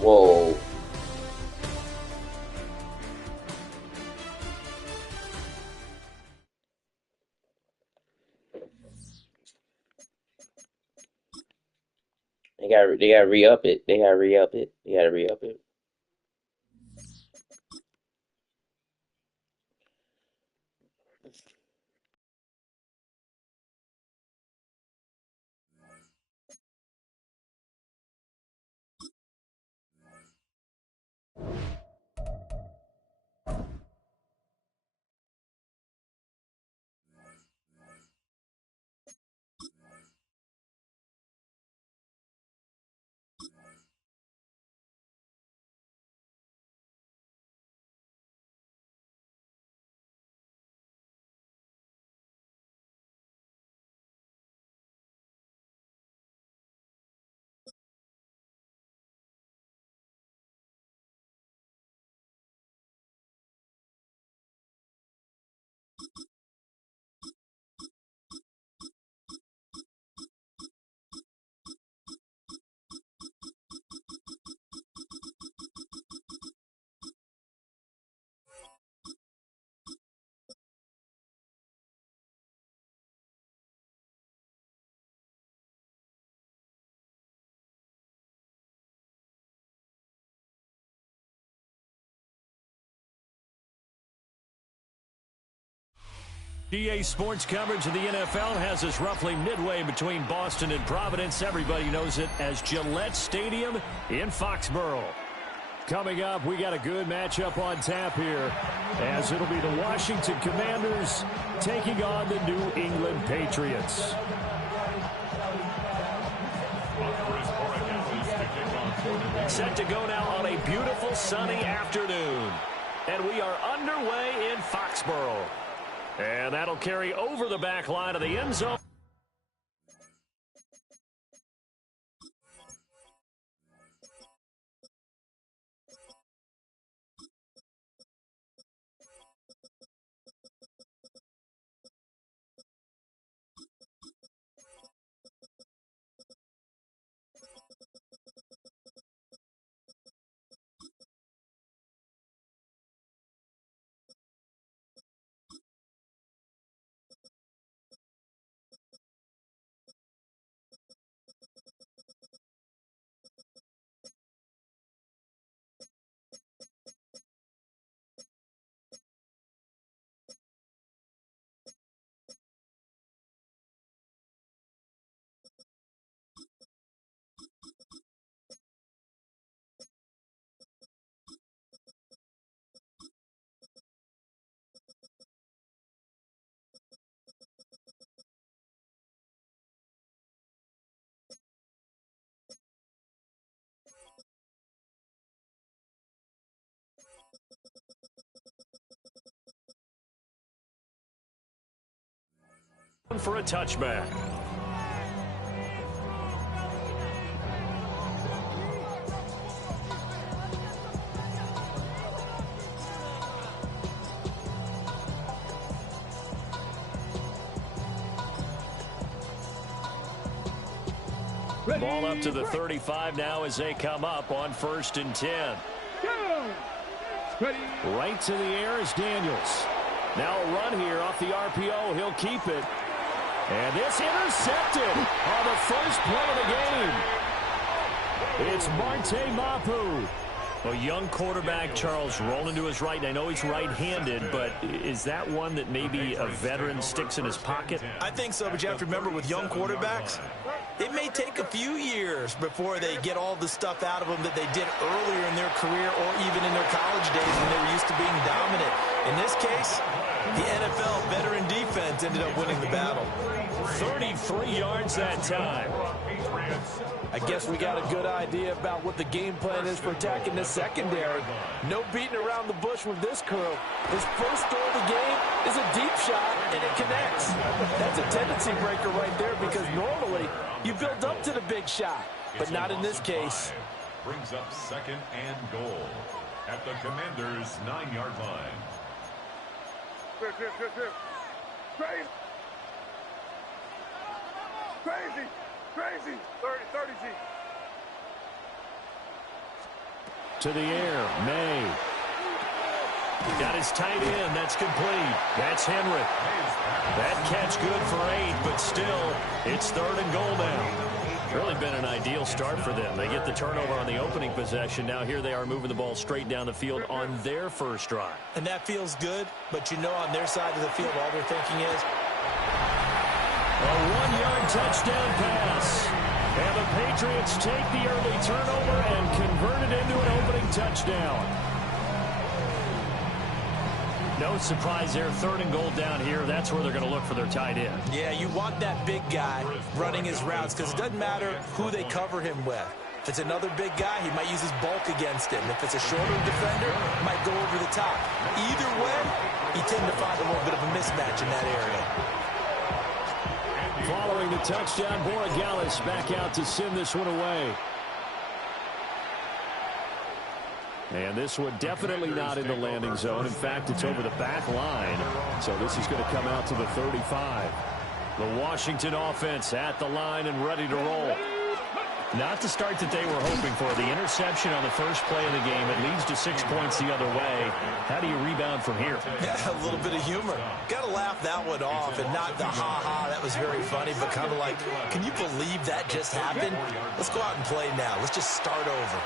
Whoa. They gotta re-up it. They gotta re-up it. They gotta re-up it. EA Sports coverage of the NFL has us roughly midway between Boston and Providence. Everybody knows it as Gillette Stadium in Foxborough. Coming up, we got a good matchup on tap here, as it'll be the Washington Commanders taking on the New England Patriots. Set to go now on a beautiful sunny afternoon. And we are underway in Foxborough. And that'll carry over the back line of the end zone. For a touchback. Ball up to the 35 now as they come up on 1st and 10. Right to the air is Daniels. Now a run here off the RPO. He'll keep it. And this intercepted on the first play of the game. It's Marte Mapu. A young quarterback, Charles, rolling to his right. And I know he's right-handed, but is that one that maybe a veteran sticks in his pocket? I think so, but you have to remember with young quarterbacks, it may take a few years before they get all the stuff out of them that they did earlier in their career or even in their college days when they were used to being dominant. In this case, the NFL veteran defense ended up winning the battle. 33 yards that time. I guess we got a good idea about what the game plan is for attacking this secondary. No beating around the bush with this crew. His first throw of the game is a deep shot, and it connects. That's a tendency breaker right there because normally you build up to the big shot, but not in this case. Brings up 2nd and goal at the Commanders' 9-yard line. Crazy. Crazy. 30 G. To the air. May. Got his tight end. That's complete. That's Henry. That catch good for 8, but still, it's 3rd and goal now. Really been an ideal start for them. They get the turnover on the opening possession. Now here they are moving the ball straight down the field on their first drive. And that feels good, but you know on their side of the field, all they're thinking is, a 1-yard touchdown pass. And the Patriots take the early turnover and convert it into an opening touchdown. No surprise there. 3rd and goal down here. That's where they're going to look for their tight end. yeah, you want that big guy running his routes because it doesn't matter who they cover him with. If it's another big guy, he might use his bulk against him. If it's a shorter defender, he might go over the top. Either way, you tend to find a little bit of a mismatch in that area. Following the touchdown, Borregales back out to send this one away. And this one definitely not in the landing zone. In fact, it's over the back line. So this is going to come out to the 35. The Washington offense at the line and ready to roll. Not the start that they were hoping for. The interception on the first play of the game. It leads to 6 points the other way. How do you rebound from here? Yeah, a little bit of humor. Got to laugh that one off and not the ha-ha. That was very funny, but kind of like, can you believe that just happened? Let's go out and play now. Let's just start over.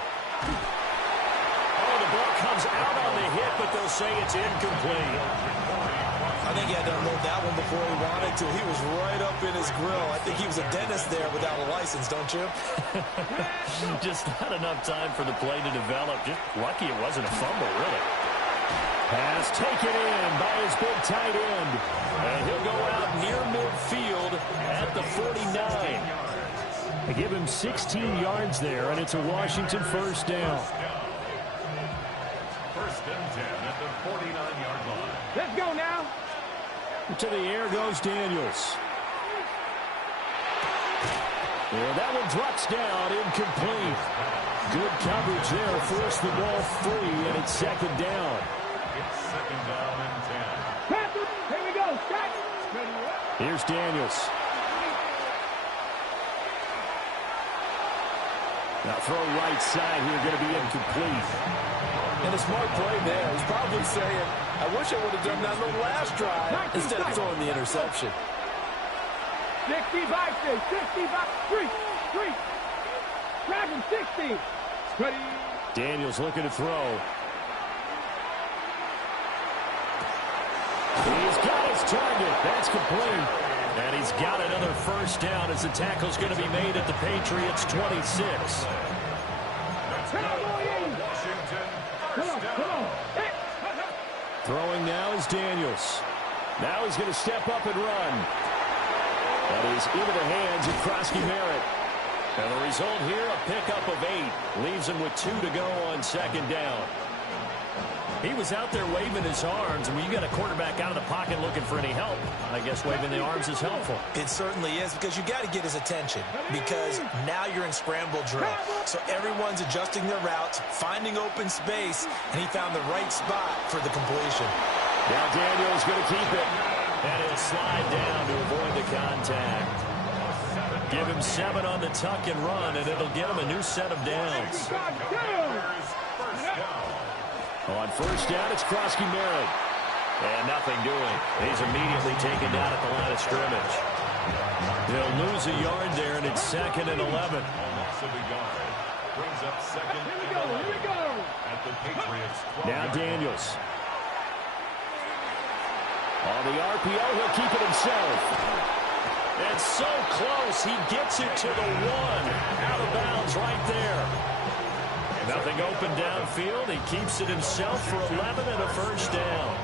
Oh, the ball comes out on the hit, but they'll say it's incomplete. I think he had to unload that one before he wanted to. He was right up in his grill. I think he was a dentist there without a license, don't you? Just not enough time for the play to develop. Just lucky it wasn't a fumble, really. Pass taken in by his big tight end. And he'll go out near midfield at the 49. They give him 16 yards there, and it's a Washington first down. 1st and 10 at the 49-yard line. Let's go now. To the air goes Daniels. And that one drops down, incomplete. Good coverage there, forced the ball free, and it's 2nd down. It's 2nd down and 10. Pass it. Here we go. Start. Here's Daniels. Now throw right side here, going to be incomplete. And a smart play there. He's probably saying, I wish I would have done that on the last drive instead of throwing the interception. 65, 3. Grab him, 60. Ready. Daniels looking to throw. He's got his target. That's complete. And he's got another first down as the tackle's going to be made at the Patriots' 26. Throwing now is Daniels. Now he's going to step up and run. That is into the hands of Krosky Merritt. And the result here, a pickup of 8. Leaves him with 2 to go on 2nd down. He was out there waving his arms, and when you got a quarterback out of the pocket looking for any help, I guess waving the arms is helpful. It certainly is, because you got to get his attention, because now you're in scramble drill. So everyone's adjusting their routes, finding open space, and he found the right spot for the completion. Now Daniel's going to keep it, and he'll slide down to avoid the contact. Give him 7 on the tuck and run, and it'll give him a new set of downs. On first down, it's Krosky Merritt. And nothing doing. He's immediately taken down at the line of scrimmage. He'll lose a yard there, and it's 2nd and 11. Loss of a yard. Brings up 2nd and 11 at the Patriots' 12. Now Daniels. On the RPO, he'll keep it himself. And so close, he gets it to the 1. Out of bounds right there. Nothing open downfield. He keeps it himself for 11 and a first down.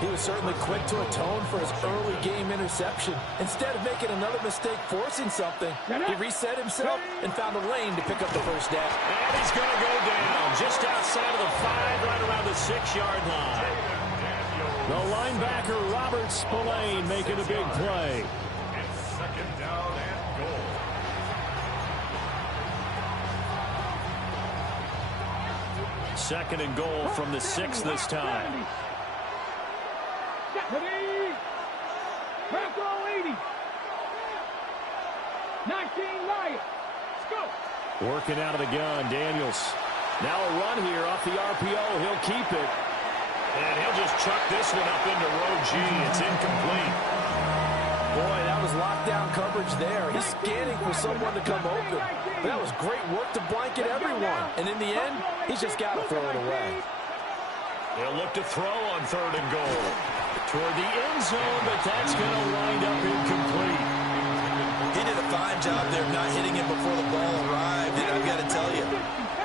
He was certainly quick to atone for his early game interception. Instead of making another mistake forcing something, he reset himself and found a lane to pick up the first down. And he's going to go down just outside of the 5, right around the 6-yard line. The linebacker, Robert Spillane, making a big play. It's 2nd down and goal. Second and goal from the 6 this time. Ready. Back row 80. 19 Lions. Let's go. Working out of the gun, Daniels. Now a run here off the RPO. He'll keep it. And he'll just chuck this one up into row G. It's incomplete. Boy, that was lockdown coverage there. He's scanning for someone to come open. But that was great work to blanket everyone. And in the end, he's just got to throw it away. They'll look to throw on 3rd and goal. Toward the end zone, but that's going to wind up incomplete. He did a fine job there of not hitting him before the ball arrived. And I've got to tell you,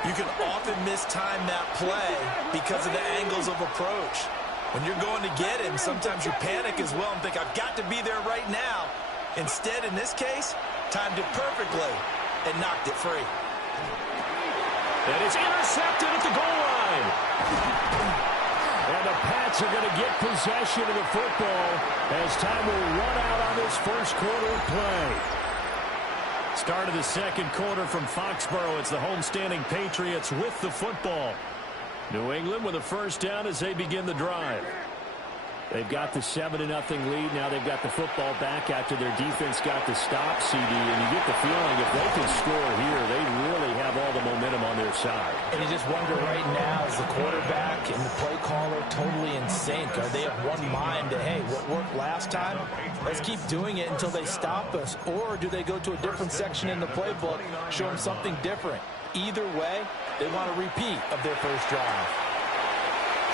you can often mistime that play because of the angles of approach. When you're going to get him, sometimes you panic as well and think, I've got to be there right now. Instead, in this case, timed it perfectly and knocked it free. And it's intercepted at the goal line. And the Pats are going to get possession of the football as time will run out on this first quarter of play. Start of the second quarter from Foxborough. It's the homestanding Patriots with the football. New England with a first down as they begin the drive. They've got the 7-0 lead. Now they've got the football back after their defense got the stop, CD. And you get the feeling if they can score here, they really have all the momentum on their side. And you just wonder right now, is the quarterback and the play caller totally in sync? Are they of one mind to, hey, what worked last time, let's keep doing it until they stop us? Or do they go to a different section in the playbook, show them something different? Either way, they want a repeat of their first drive.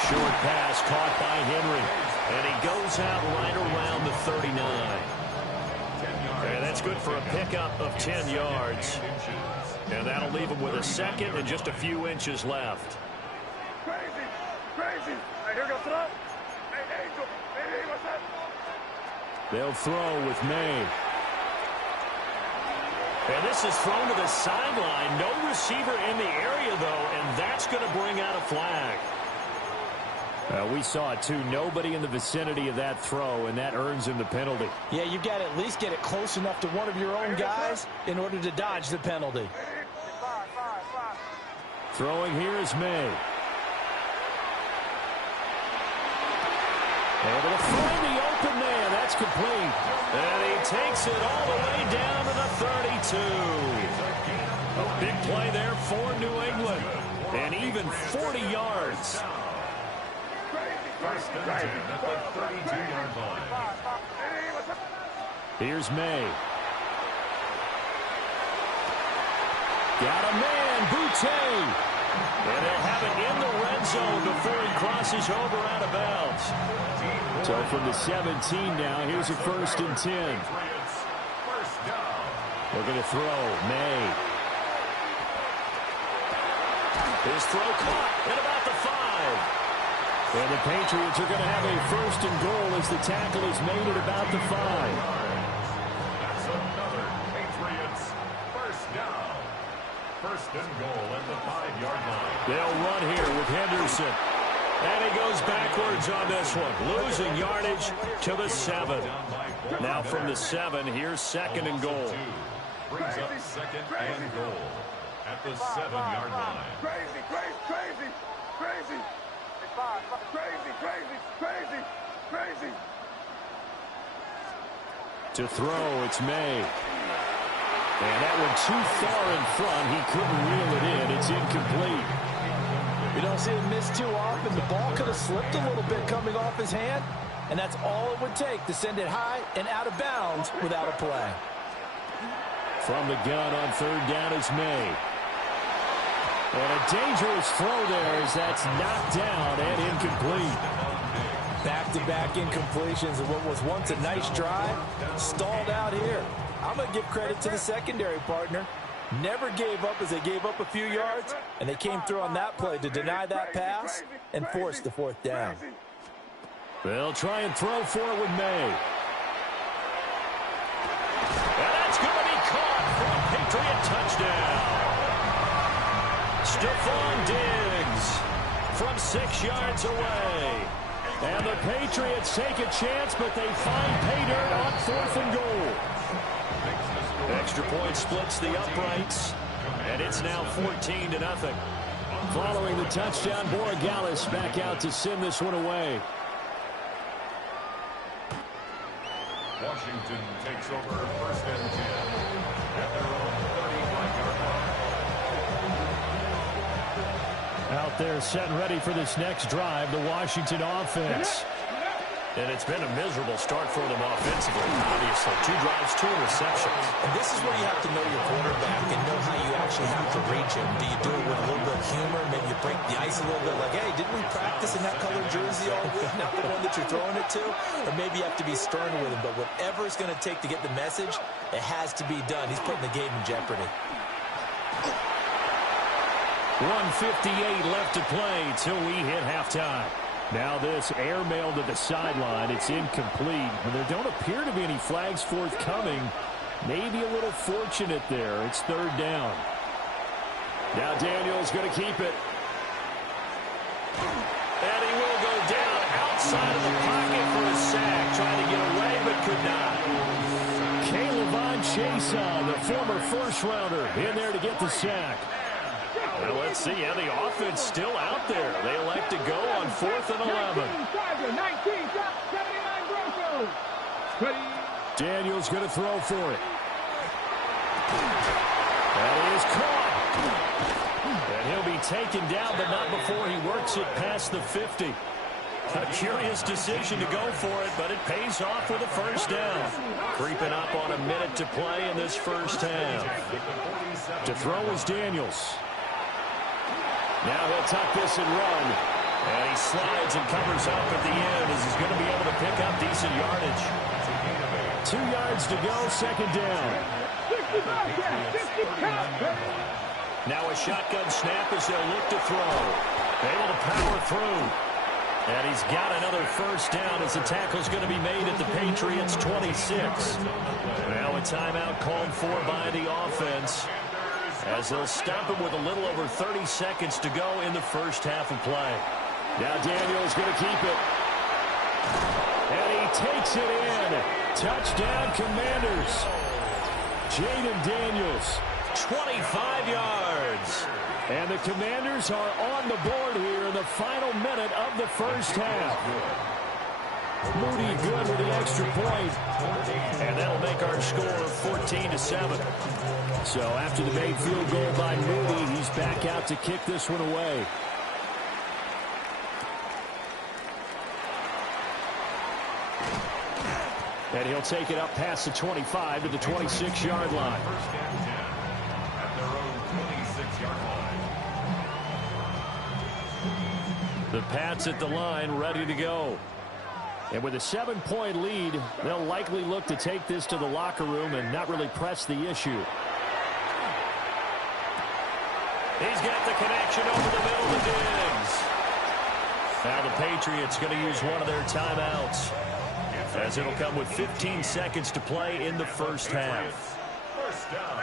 Short pass caught by Henry. And he goes out right around the 39. And that's good for a pickup of 10 yards. And that'll leave him with a second and just a few inches left. Crazy, crazy. Hey, here goes throw. Hey, Angel. Hey, what's up? They'll throw with May. And this is thrown to the sideline. No receiver in the area, though, and that's going to bring out a flag. We saw it, too. Nobody in the vicinity of that throw, and that earns him the penalty. Yeah, you've got to at least get it close enough to one of your own guys in order to dodge the penalty. Throwing here is May. Able to find the open man. That's complete. And he takes it all the way down to the 32. A big play there for New England. And even 40 yards. First and 10 at the 32-yard line. Here's May. Got a man, Boutte. And they'll have it in the red zone before he crosses over out of bounds. So from the 17 now, here's a 1st and 10. They're going to throw. May. His throw caught at about the 5. And the Patriots are going to have a 1st and goal as the tackle is made at about the 5. That's another Patriots first down. 1st and goal at the 5-yard line. They'll run here with Henderson. And he goes backwards on this one. Losing yardage to the 7. Now from the 7, here's 2nd and goal. Brings up 2nd and goal at the 7-yard line. Crazy, crazy, crazy, crazy. Crazy, crazy, crazy, crazy. To throw, it's May. And that one too far in front. He couldn't reel it in. It's incomplete. You don't see him miss too often. The ball could have slipped a little bit coming off his hand, and that's all it would take to send it high and out of bounds without a play. From the gun on 3rd down is May. And a dangerous throw there as that's knocked down and incomplete. Back-to-back incompletions of what was once a nice drive, stalled out here. I'm going to give credit to the secondary partner. Never gave up as they gave up a few yards, and they came through on that play to deny that pass and force the 4th down. They'll try and throw for it with May. And that's going to be caught for a Patriot touchdown. Stephon Diggs from 6 yards away. And the Patriots take a chance, but they find pay dirt on 4th and goal. Extra point splits the uprights, and it's now 14-0. Following the touchdown, Borregales back out to send this one away. Washington takes over 1st and 10 at their own 35-yard line. They're set and ready for this next drive, the Washington offense. And it's been a miserable start for them offensively, obviously. 2 drives, 2 interceptions. And this is where you have to know your quarterback and know how you actually have to reach him. Do you do it with a little bit of humor? Maybe you break the ice a little bit like, hey, didn't we practice in that colored jersey all week? Not the one that you're throwing it to? Or maybe you have to be stern with him. But whatever it's going to take to get the message, it has to be done. He's putting the game in jeopardy. 1:58 left to play till we hit halftime. Now this airmail to the sideline. It's incomplete. And there don't appear to be any flags forthcoming. Maybe a little fortunate there. It's 3rd down. Now Daniels going to keep it. And he will go down outside of the pocket for a sack. Trying to get away, but could not. Caleb Chason, the former first-rounder, in there to get the sack. Well, let's see. Yeah, the offense still out there. They elect to go on 4th and 11. Daniels going to throw for it. That is caught. And he'll be taken down, but not before he works it past the 50. A curious decision to go for it, but it pays off with a 1st down. Creeping up on a minute to play in this first half. To throw is Daniels. Now he'll tuck this and run. And he slides and covers up at the end as he's going to be able to pick up decent yardage. 2 yards to go, 2nd down. Now a shotgun snap as they'll look to throw. Able to power through. And he's got another 1st down as the tackle's going to be made at the Patriots' 26. Now a timeout called for by the offense, as they'll stop him with a little over 30 seconds to go in the first half of play. Now Daniels going to keep it. And he takes it in. Touchdown, Commanders. Jaden Daniels. 25 yards. And the Commanders are on the board here in the final minute of the first half. Moody good with the extra point. And that'll make our score 14-7. So after the made field goal by Moody, he's back out to kick this one away. And he'll take it up past the 25 to the 26-yard line. First and 10 at their own 26-yard line. The Pats at the line, ready to go. And with a 7-point lead, they'll likely look to take this to the locker room and not really press the issue. He's got the connection over the middle to Diggs. Now the Patriots going to use one of their timeouts, as it'll come with 15 seconds to play in the first half. First down.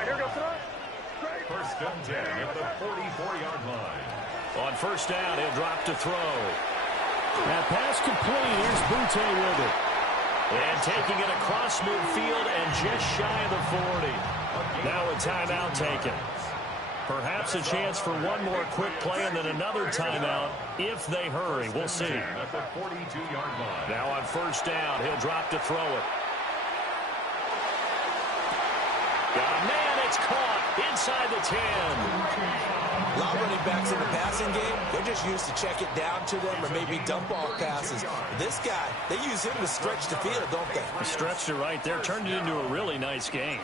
First and 10 at the 44-yard line. On first down, he'll drop to throw. That pass complete. Here's Butte with it. And taking it across midfield and just shy of the 40. Now a timeout taken. Perhaps a chance for one more quick play and then another timeout if they hurry. We'll see. At the 42-yard line. Now on first down, he'll drop to throw it. Man, it's caught inside the 10. A lot of running backs in the passing game, they're just used to check it down to them or maybe dump off passes. This guy, they use him to stretch the field, don't they? Stretched it right there, turned it into a really nice game.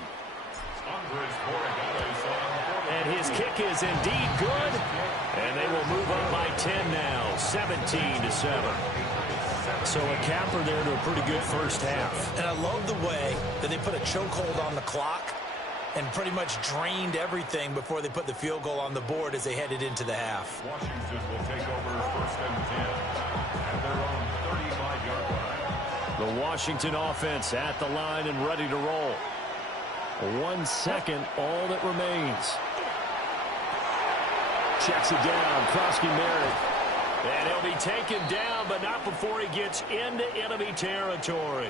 And his kick is indeed good. And they will move up by 10 now, 17-7. So a capper there to a pretty good first half. And I love the way that they put a chokehold on the clock and pretty much drained everything before they put the field goal on the board as they headed into the half. Washington will take over first and 10 at their own 35-yard line. The Washington offense at the line and ready to roll. 1 second, all that remains. Checks it down, Krosky Merritt. And he'll be taken down, but not before he gets into enemy territory.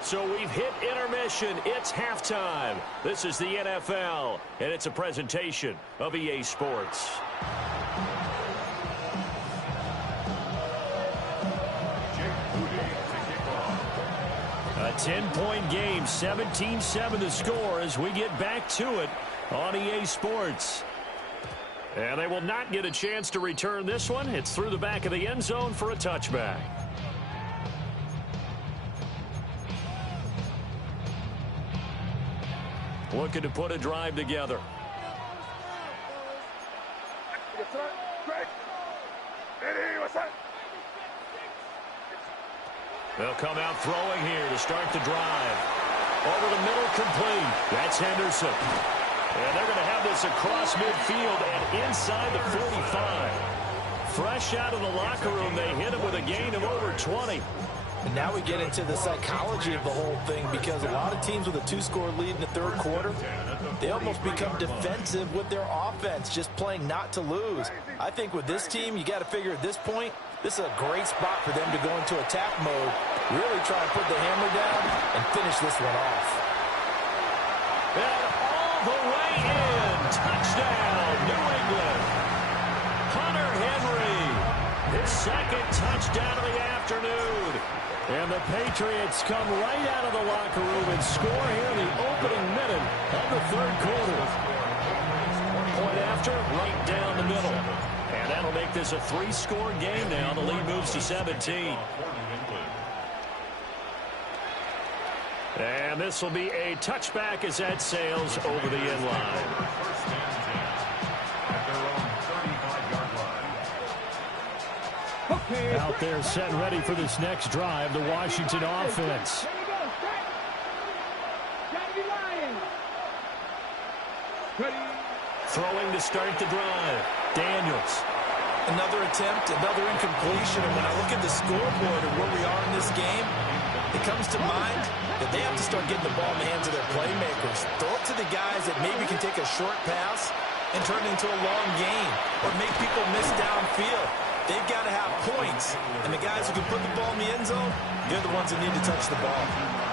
So we've hit intermission. It's halftime. This is the NFL, and it's a presentation of EA Sports. A 10-point game, 17-7 the score as we get back to it on EA Sports. And they will not get a chance to return this one. It's through the back of the end zone for a touchback. Looking to put a drive together. They'll come out throwing here to start the drive. Over the middle, complete. That's Henderson. And they're going to have this across midfield and inside the 45. Fresh out of the locker room, they hit him with a gain of over 20. And now we get into the psychology of the whole thing, because a lot of teams with a 2-score lead in the third quarter, they almost become defensive with their offense, just playing not to lose. I think with this team, you got to figure at this point, this is a great spot for them to go into attack mode, really try and put the hammer down and finish this one off. And all the way in, touchdown, New England. Hunter Henry, his second touchdown of the afternoon. And the Patriots come right out of the locker room and score here in the opening minute of the third quarter. Point after, right down the middle. And that'll make this a 3-score game now. The lead moves to 17. And this will be a touchback as that sails over the end line. Out there set and ready for this next drive, the Washington offense. Throwing to start the drive. Daniels. Another attempt, another incompletion. And when I look at the scoreboard and where we are in this game, it comes to mind that they have to start getting the ball in the hands of their playmakers. Throw it to the guys that maybe can take a short pass and turn it into a long gain or make people miss downfield. They've got to have points. And the guys who can put the ball in the end zone, they're the ones that need to touch the ball.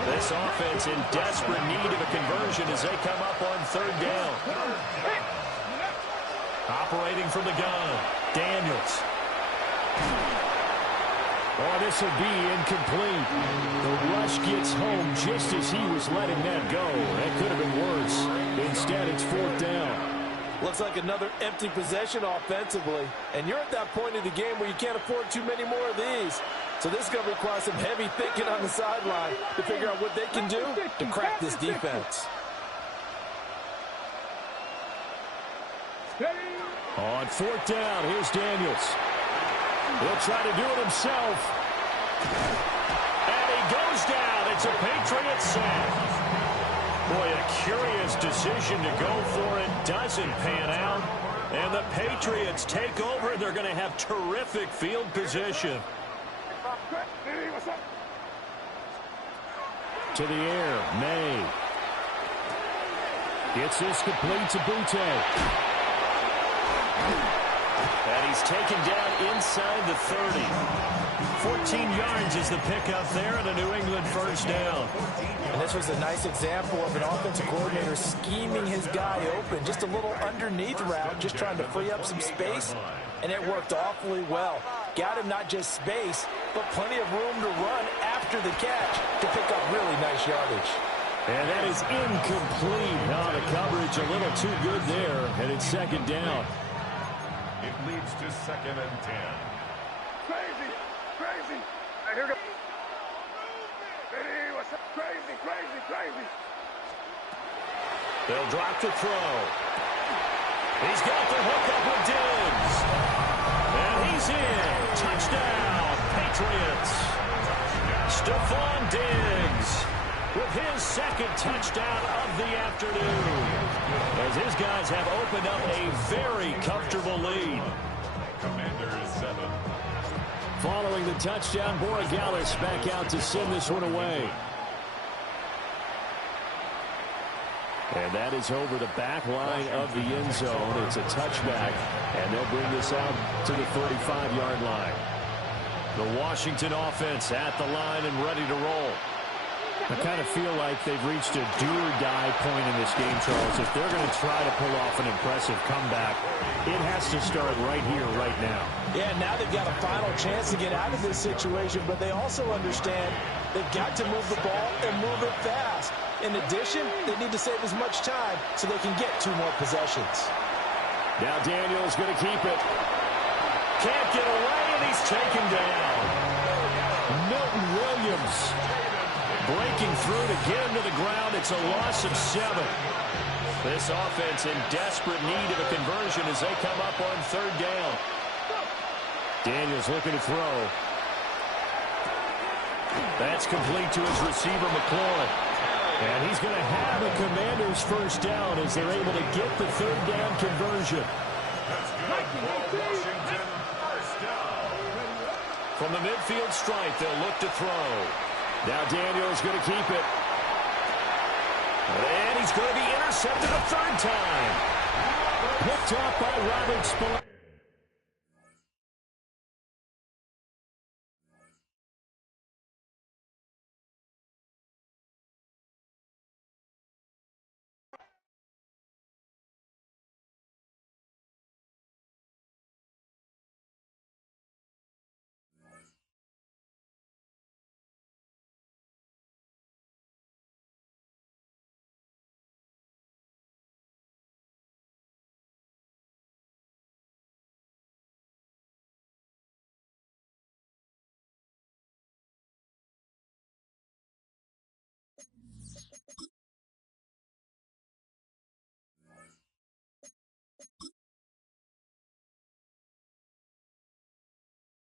This offense in desperate need of a conversion as they come up on third down. Operating from the gun, Daniels. Oh, this will be incomplete. The rush gets home just as he was letting that go. That could have been worse. Instead, it's fourth down. Looks like another empty possession offensively. And you're at that point of the game where you can't afford too many more of these. So this is going to require some heavy thinking on the sideline to figure out what they can do to crack this defense. On fourth down, here's Daniels. He'll try to do it himself. And he goes down. It's a Patriot sack. Boy, a curious decision to go for it. Doesn't pan out. And the Patriots take over. They're going to have terrific field position. To the air, May. Gets this complete to Butte. And he's taken down inside the 30. 14 yards is the pickup there and a New England first down. And this was a nice example of an offensive coordinator scheming his guy open. Just a little underneath route, just trying to free up some space. And it worked awfully well. Got him not just space, but plenty of room to run after the catch to pick up really nice yardage. And that is incomplete. Now the coverage a little too good there, and it's second down. It leads to 2nd and 10. Crazy, crazy. Hey, here we go. Hey, what's up? Crazy, crazy, crazy. They'll drop to throw. He's got the hook up with Diggs. And he's in. Touchdown, Patriots. Stephon Diggs with his second touchdown of the afternoon, as his guys have opened up a very comfortable lead. Commanders 7. Following the touchdown, Borregales back out to send this one away. And that is over the back line of the end zone. It's a touchback, and they'll bring this out to the 35-yard line. The Washington offense at the line and ready to roll. I kind of feel like they've reached a do-or-die point in this game, Charles. If they're going to try to pull off an impressive comeback, it has to start right here, right now. Yeah, now they've got a final chance to get out of this situation, but they also understand They've got to move the ball and move it fast. In addition, they need to save as much time so they can get 2 more possessions. Now Daniels going to keep it. Can't get away, and he's taken down. Milton Williams breaking through to get him to the ground. It's a loss of 7. This offense in desperate need of a conversion as they come up on 3rd down. Daniels looking to throw. That's complete to his receiver, McLaurin. And he's going to have a Commanders first down as they're able to get the 3rd down conversion. That's good for Washington. First down. From the midfield stripe, they'll look to throw. Now Daniels going to keep it. And he's going to be intercepted a 3rd time. Picked off by Robert Spillane.